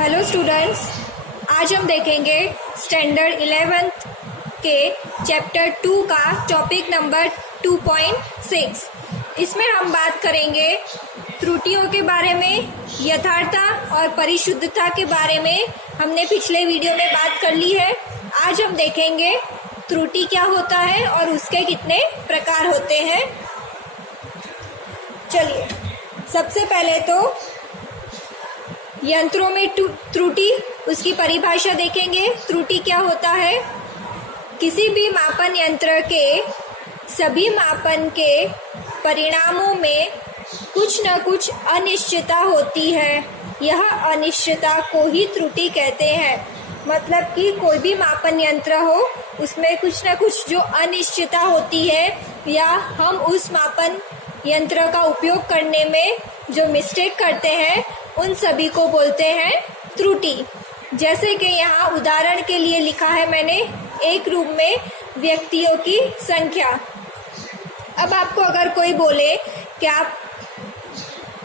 Hello students, आज हम देखेंगे स्टैंडर्ड 11th के चैप्टर 2 का टॉपिक नंबर 2.6। इसमें हम बात करेंगे त्रुटियों के बारे में, यथार्थता और परिशुद्धता के बारे में। हमने पिछले वीडियो में बात कर ली है। आज हम देखेंगे त्रुटि क्या होता है और उसके कितने प्रकार होते हैं। चलिए, सबसे पहले तो यंत्रों में त्रुटि, उसकी परिभाषा देखेंगे। त्रुटि क्या होता है? किसी भी मापन यंत्र के सभी मापन के परिणामों में कुछ न कुछ अनिश्चितता होती है। यह अनिश्चितता को ही त्रुटि कहते हैं। मतलब कि कोई भी मापन यंत्र हो, उसमें कुछ न कुछ जो अनिश्चितता होती है या हम उस मापन यंत्र का उपयोग करने में जो मिस्टेक करते हैं, उन सभी को बोलते हैं त्रुटि। जैसे कि यहाँ उदाहरण के लिए लिखा है मैंने, एक रूम में व्यक्तियों की संख्या। अब आपको अगर कोई बोले कि आप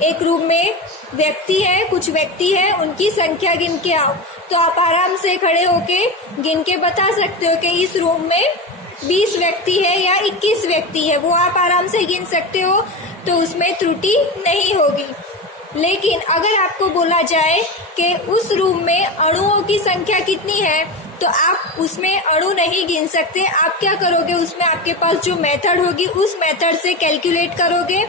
एक रूम में व्यक्ति हैं, कुछ व्यक्ति हैं, उनकी संख्या गिन के आओ, तो आप आराम से खड़े होके गिन के बता सकते हो कि इस रूम में 20 व्यक्ति है या 21 व्यक्ति है। वो आप आराम से गिन सकते हो, तो उसमें त्रुटि नहीं होगी। लेकिन अगर आपको बोला जाए कि उस रूम में अणुओं की संख्या कितनी है, तो आप उसमें अणु नहीं गिन सकते। आप क्या करोगे, उसमें आपके पास जो मेथड होगी उस मेथड से कैलकुलेट करोगे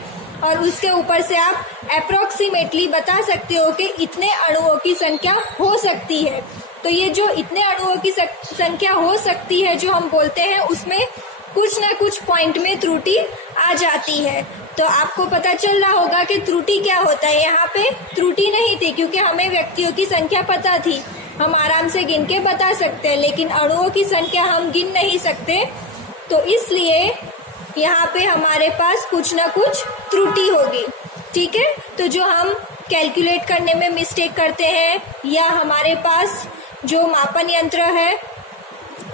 और उसके ऊपर से आप अप्रोक्सीमेटली बता सकते हो कि इतने अणुओं की संख्या हो सकती है। तो ये जो इतने अणुओं की संख्या हो सकती है जो हम बोलते हैं, उसमें कुछ ना कुछ पॉइंट में त्रुटि आ जाती है। तो आपको पता चल रहा होगा कि त्रुटि क्या होता है। यहाँ पे त्रुटि नहीं थी क्योंकि हमें व्यक्तियों की संख्या पता थी, हम आराम से गिन के बता सकते हैं, लेकिन अणुओं की संख्या हम गिन नहीं सकते। तो इसलिए यहाँ पे हमारे पास कुछ ना कुछ त्रुटि होगी। ठीक है, तो जो हम कैलकुलेट करने में मिस्टेक करते हैं या हमारे पास जो मापन यंत्र है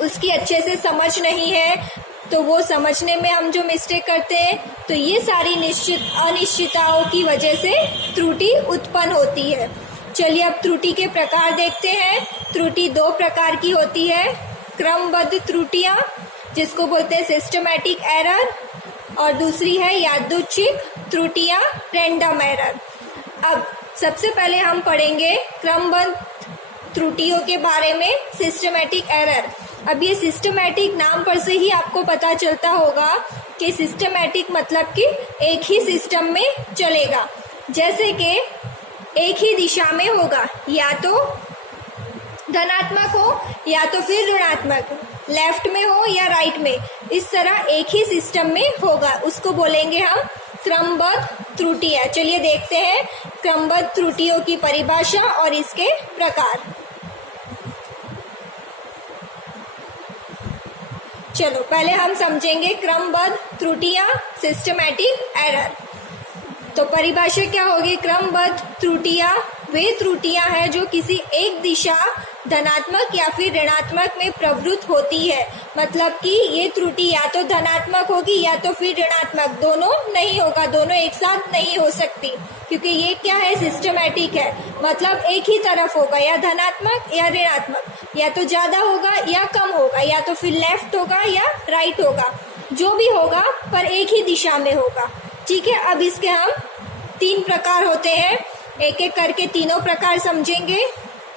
उसकी अच्छे से समझ नहीं है, तो वो समझने में हम जो मिस्टेक करते हैं, तो ये सारी अनिश्चितताओं की वजह से त्रुटि उत्पन्न होती है। चलिए अब त्रुटि के प्रकार देखते हैं। त्रुटि 2 प्रकार की होती है। क्रमबद्ध त्रुटियां, जिसको बोलते हैं सिस्टमैटिक एरर, और दूसरी है यादृच्छिक त्रुटियां, रैंडम एरर। अब सबसे पहले हम पढ़ेंगे क्रमबद्ध त्रुटियों के बारे में, सिस्टमैटिक एरर। अब ये सिस्टमैटिक नाम पर से ही आपको पता चलता होगा कि सिस्टमैटिक मतलब कि एक ही सिस्टम में चलेगा। जैसे कि एक ही दिशा में होगा, या तो धनात्मक हो या तो फिर ऋणात्मक, लेफ्ट में हो या राइट में, इस तरह एक ही सिस्टम में होगा, उसको बोलेंगे हम क्रमबद्ध त्रुटियां। चलिए देखते हैं क्रमबद्ध त्रुटियों की परिभाषा और इसके प्रकार। चलो पहले हम समझेंगे क्रमबद्ध त्रुटियां, सिस्टमैटिक एरर। तो परिभाषा क्या होगी? क्रमबद्ध त्रुटियां वे त्रुटियां हैं जो किसी एक दिशा, धनात्मक या फिर ऋणात्मक में प्रवृत्त होती है। मतलब कि ये त्रुटि या तो धनात्मक होगी या तो फिर ऋणात्मक, दोनों नहीं होगा, दोनों एक साथ नहीं हो सकती, क्योंकि ये क्या है, सिस्टमैटिक है। मतलब एक ही तरफ होगा, या धनात्मक या ऋणात्मक, या तो ज्यादा होगा या कम होगा, या तो फिर लेफ्ट होगा या राइट होगा, जो भी होगा पर एक ही दिशा में होगा। ठीक है, अब इसके हम 3 प्रकार होते हैं, एक एक करके तीनों प्रकार समझेंगे।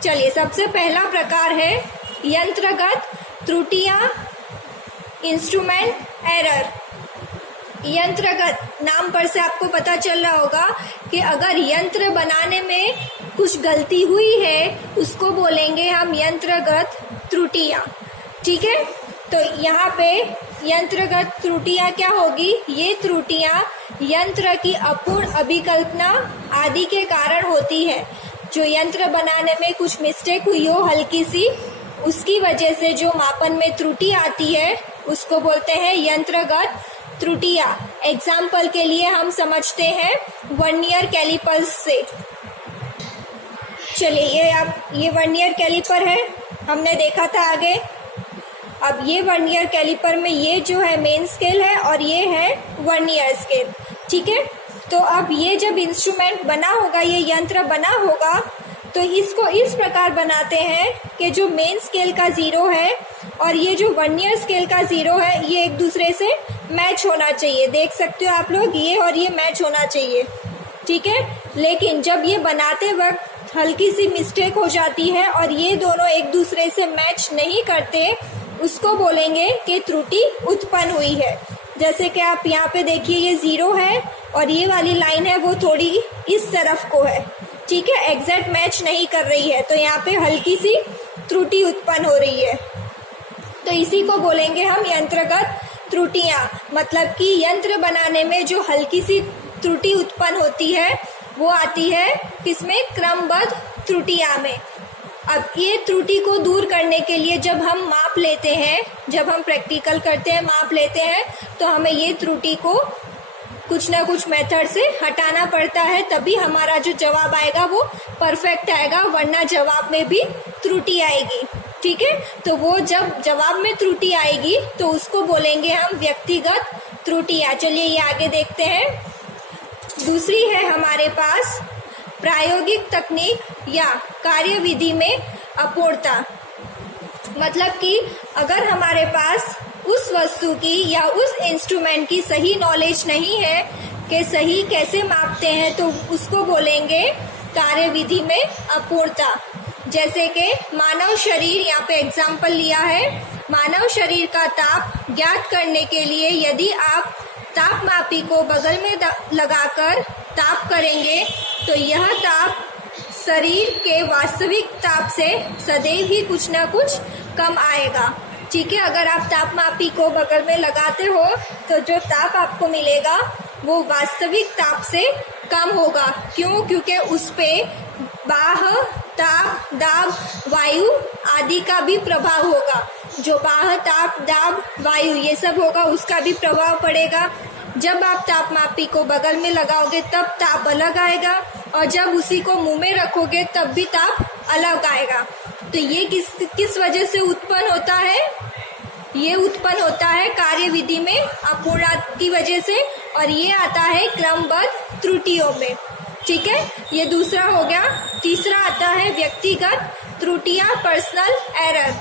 चलिए, सबसे पहला प्रकार है यंत्रगत त्रुटियां, इंस्ट्रूमेंट एरर। यंत्रगत नाम पर से आपको पता चल रहा होगा कि अगर यंत्र बनाने में कुछ गलती हुई है, उसको बोलेंगे हम यंत्रगत त्रुटियां। ठीक है, तो यहाँ पे यंत्रगत त्रुटियां क्या होगी? ये त्रुटियां यंत्र की अपूर्ण अभिकल्पना आदि के कारण होती है। जो यंत्र बनाने में कुछ मिस्टेक हुई हो हल्की सी, उसकी वजह से जो मापन में त्रुटि आती है, उसको बोलते हैं यंत्रगत त्रुटियां। एग्जाम्पल के लिए हम समझते हैं वर्नियर कैलिपर्स से। चलिए, ये वर्नियर कैलिपर है, हमने देखा था आगे। अब ये वर्नियर कैलिपर में ये जो है मेन स्केल है और ये है वर्नियर स्केल। ठीक है, तो अब ये जब इंस्ट्रूमेंट बना होगा, ये यंत्र बना होगा, तो इसको इस प्रकार बनाते हैं कि जो मेन स्केल का 0 है और ये जो वर्नियर स्केल का 0 है ये एक दूसरे से मैच होना चाहिए। देख सकते हो आप लोग, ये और ये मैच होना चाहिए, ठीक है। लेकिन जब ये बनाते वक्त हल्की सी मिस्टेक हो जाती है और ये दोनों एक दूसरे से मैच नहीं करते, उसको बोलेंगे कि त्रुटि उत्पन्न हुई है। जैसे कि आप यहाँ पे देखिए, ये 0 है और ये वाली लाइन है वो थोड़ी इस तरफ को है, ठीक है, एग्जैक्ट मैच नहीं कर रही है, तो यहाँ पे हल्की सी त्रुटि उत्पन्न हो रही है। तो इसी को बोलेंगे हम यंत्रगत त्रुटियां। मतलब कि यंत्र बनाने में जो हल्की सी त्रुटि उत्पन्न होती है वो आती है किसमें, क्रमबद्ध त्रुटियां में। अब ये त्रुटि को दूर करने के लिए जब हम माप लेते हैं, जब हम प्रैक्टिकल करते हैं, माप लेते हैं, तो हमें ये त्रुटि को कुछ ना कुछ मेथड से हटाना पड़ता है, तभी हमारा जो जवाब आएगा वो परफेक्ट आएगा, वरना जवाब में भी त्रुटि आएगी, ठीक है। तो वो जब जवाब में त्रुटि आएगी तो उसको बोलेंगे हम व्यक्तिगत त्रुटियां। चलिए ये आगे देखते हैं। दूसरी है हमारे पास प्रायोगिक तकनीक या कार्यविधि में अपूर्णता। मतलब कि अगर हमारे पास उस वस्तु की या उस इंस्ट्रूमेंट की सही नॉलेज नहीं है कि सही कैसे मापते हैं, तो उसको बोलेंगे कार्यविधि में अपूर्णता। जैसे कि मानव शरीर, यहाँ पे एग्जाम्पल लिया है, मानव शरीर का ताप ज्ञात करने के लिए यदि आप तापमापी को बगल में लगाकर ताप करेंगे तो यह ताप शरीर के वास्तविक ताप से सदैव ही कुछ ना कुछ कम आएगा, ठीक है। अगर आप तापमापी को बगल में लगाते हो तो जो ताप आपको मिलेगा वो वास्तविक ताप से कम होगा। क्यों? क्योंकि उस पे बाह्य ताप, दाब, वायु आदि का भी प्रभाव होगा। जो बाह्य ताप, दाब, वायु ये सब होगा, उसका भी प्रभाव पड़ेगा। जब आप तापमापी को बगल में लगाओगे तब ताप अलग आएगा, और जब उसी को मुंह में रखोगे तब भी ताप अलग आएगा। तो ये किस वजह से उत्पन्न होता है? ये उत्पन्न होता है कार्यविधि में अपूर्णता की वजह से, और ये आता है क्रमबद्ध त्रुटियों में, ठीक है। ये दूसरा हो गया। तीसरा आता है व्यक्तिगत त्रुटियां, पर्सनल एरर।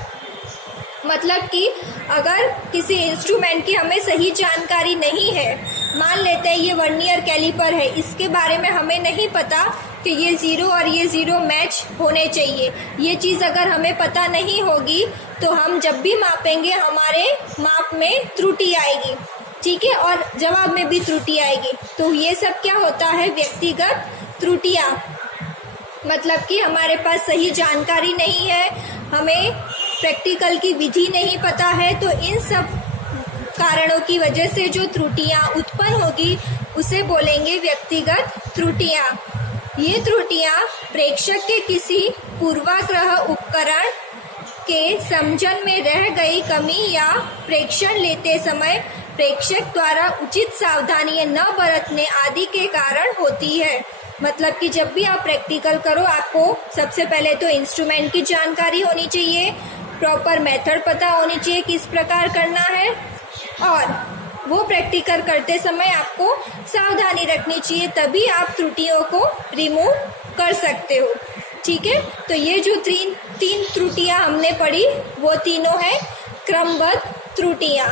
मतलब कि अगर किसी इंस्ट्रूमेंट की हमें सही जानकारी नहीं है, मान लेते हैं ये वर्नियर कैलिपर है, इसके बारे में हमें नहीं पता कि ये 0 और ये 0 मैच होने चाहिए। ये चीज़ अगर हमें पता नहीं होगी तो हम जब भी मापेंगे हमारे माप में त्रुटि आएगी, ठीक है, और जवाब में भी त्रुटि आएगी। तो ये सब क्या होता है? व्यक्तिगत त्रुटियां। मतलब कि हमारे पास सही जानकारी नहीं है, हमें प्रैक्टिकल की विधि नहीं पता है, तो इन सब कारणों की वजह से जो त्रुटियां उत्पन्न होगी उसे बोलेंगे व्यक्तिगत त्रुटियां। ये त्रुटियां प्रेक्षक के किसी पूर्वाग्रह उपकरण के समझन में रह गई कमी या प्रेक्षण लेते समय प्रेक्षक द्वारा उचित सावधानी न बरतने आदि के कारण होती है। मतलब कि जब भी आप प्रैक्टिकल करो, आपको सबसे पहले तो इंस्ट्रूमेंट की जानकारी होनी चाहिए, प्रॉपर मेथड पता होनी चाहिए किस प्रकार करना है, और वो प्रैक्टिकल करते समय आपको सावधानी रखनी चाहिए, तभी आप त्रुटियों को रिमूव कर सकते हो, ठीक है। तो ये जो तीन त्रुटियां हमने पढ़ी वो तीनों है क्रमबद्ध त्रुटियां,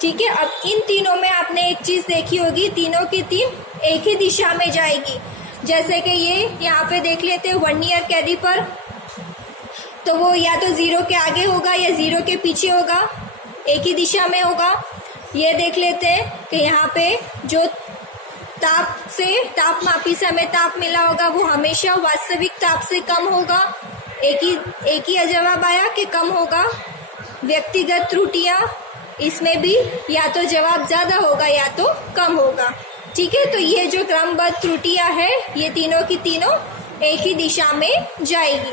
ठीक है। अब इन तीनों में आपने एक चीज देखी होगी, तीनों की तीन एक ही दिशा में जाएगी। जैसे कि ये यहाँ पे देख लेते हैं वर्नियर कैलिपर, तो वो या तो 0 के आगे होगा या 0 के पीछे होगा, एक ही दिशा में होगा। ये देख लेते हैं कि यहाँ पे जो तापमापी से हमें ताप मिला होगा वो हमेशा वास्तविक ताप से कम होगा। एक ही जवाब आया कि कम होगा। व्यक्तिगत त्रुटियां, इसमें भी या तो जवाब ज्यादा होगा या तो कम होगा, ठीक है। तो ये जो क्रमबद्ध त्रुटियां है ये तीनों की तीनों एक ही दिशा में जाएगी।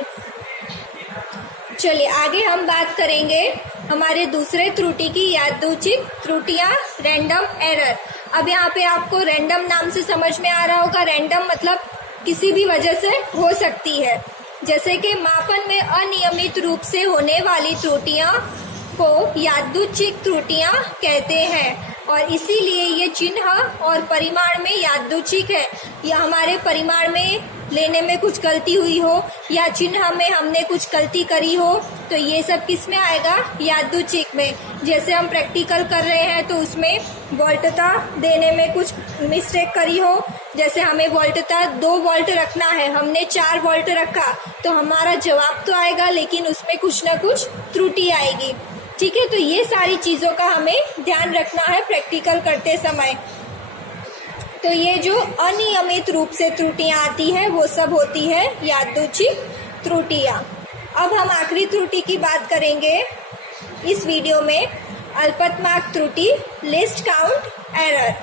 चलिए आगे हम बात करेंगे हमारे दूसरे त्रुटि की, यादृच्छिक त्रुटियां, रैंडम एरर। अब यहाँ पे आपको रैंडम नाम से समझ में आ रहा होगा, रैंडम मतलब किसी भी वजह से हो सकती है। जैसे कि मापन में अनियमित रूप से होने वाली त्रुटियां को यादृच्छिक त्रुटियां कहते हैं, और इसीलिए ये चिन्ह और परिमाण में यादृच्छिक है। यह हमारे परिमाण में लेने में कुछ गलती हुई हो या चिन्ह में हमने कुछ गलती करी हो, तो ये सब किस में आएगा, यादृच्छिक में। जैसे हम प्रैक्टिकल कर रहे हैं तो उसमें वोल्टता देने में कुछ मिस्टेक करी हो, जैसे हमें वोल्टता 2 वोल्ट रखना है, हमने 4 वोल्ट रखा, तो हमारा जवाब तो आएगा लेकिन उसमें कुछ ना कुछ त्रुटि आएगी। ठीक है, तो ये सारी चीज़ों का हमें ध्यान रखना है प्रैक्टिकल करते समय। तो ये जो अनियमित रूप से त्रुटियां आती है वो सब होती है यादृच्छिक त्रुटियां। अब हम आखिरी त्रुटि की बात करेंगे इस वीडियो में, अल्पतमार्क त्रुटि, लिस्ट काउंट एरर।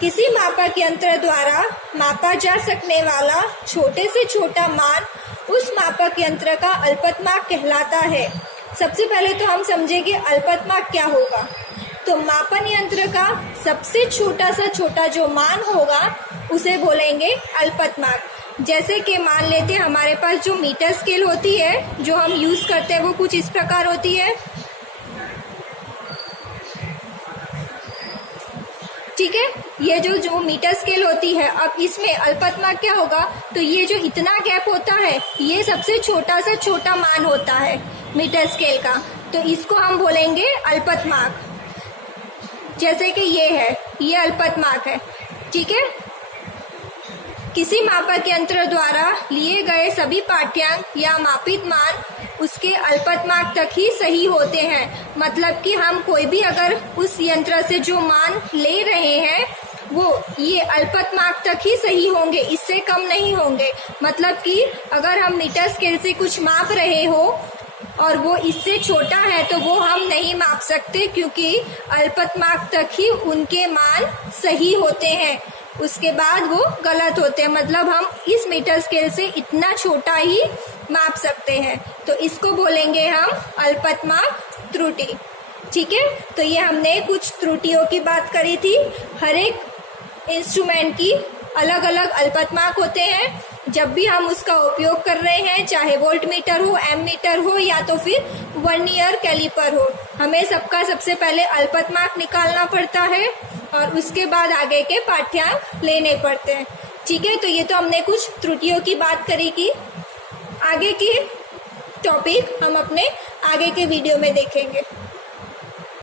किसी मापक यंत्र द्वारा मापा जा सकने वाला छोटे से छोटा मान उस मापक यंत्र का अल्पतमार्क कहलाता है। सबसे पहले तो हम समझेंगे अल्पतमार्क क्या होगा। तो मापन यंत्र का सबसे छोटा सा छोटा जो मान होगा उसे बोलेंगे अल्पतमार्क। जैसे कि मान लेते हैं हमारे पास जो मीटर स्केल होती है जो हम यूज करते हैं वो कुछ इस प्रकार होती है। ठीक है, ये जो मीटर स्केल होती है, अब इसमें अल्पतमार्क क्या होगा, तो ये जो इतना गैप होता है ये सबसे छोटा सा छोटा मान होता है मीटर स्केल का, तो इसको हम बोलेंगे अल्पतमार्क। जैसे कि ये है, ये अल्पतमार्क है। ठीक है, किसी मापक यंत्र द्वारा लिए गए सभी पाठ्यांक या मापित मान उसके अल्पतमार्क तक ही सही होते हैं। मतलब कि हम कोई भी अगर उस यंत्र से जो मान ले रहे हैं वो ये अल्पतमार्क तक ही सही होंगे, इससे कम नहीं होंगे। मतलब कि अगर हम मीटर स्केल से कुछ माप रहे हो और वो इससे छोटा है तो वो हम नहीं माप सकते, क्योंकि अल्पतमार्क तक ही उनके मान सही होते हैं, उसके बाद वो गलत होते हैं। मतलब हम इस मीटर स्केल से इतना छोटा ही माप सकते हैं, तो इसको बोलेंगे हम अल्पतमार्क त्रुटि। ठीक है, तो ये हमने कुछ त्रुटियों की बात करी थी। हर एक इंस्ट्रूमेंट की अलग अलग अल्पतमार्क होते हैं। जब भी हम उसका उपयोग कर रहे हैं, चाहे वोल्ट मीटर हो, एम मीटर हो या तो फिर वर्नियर कैलिपर हो, हमें सबका सबसे पहले अल्पतमार्क निकालना पड़ता है और उसके बाद आगे के पाठ्यांक लेने पड़ते हैं। ठीक है, तो ये तो हमने कुछ त्रुटियों की बात करी की। आगे की टॉपिक हम अपने आगे के वीडियो में देखेंगे।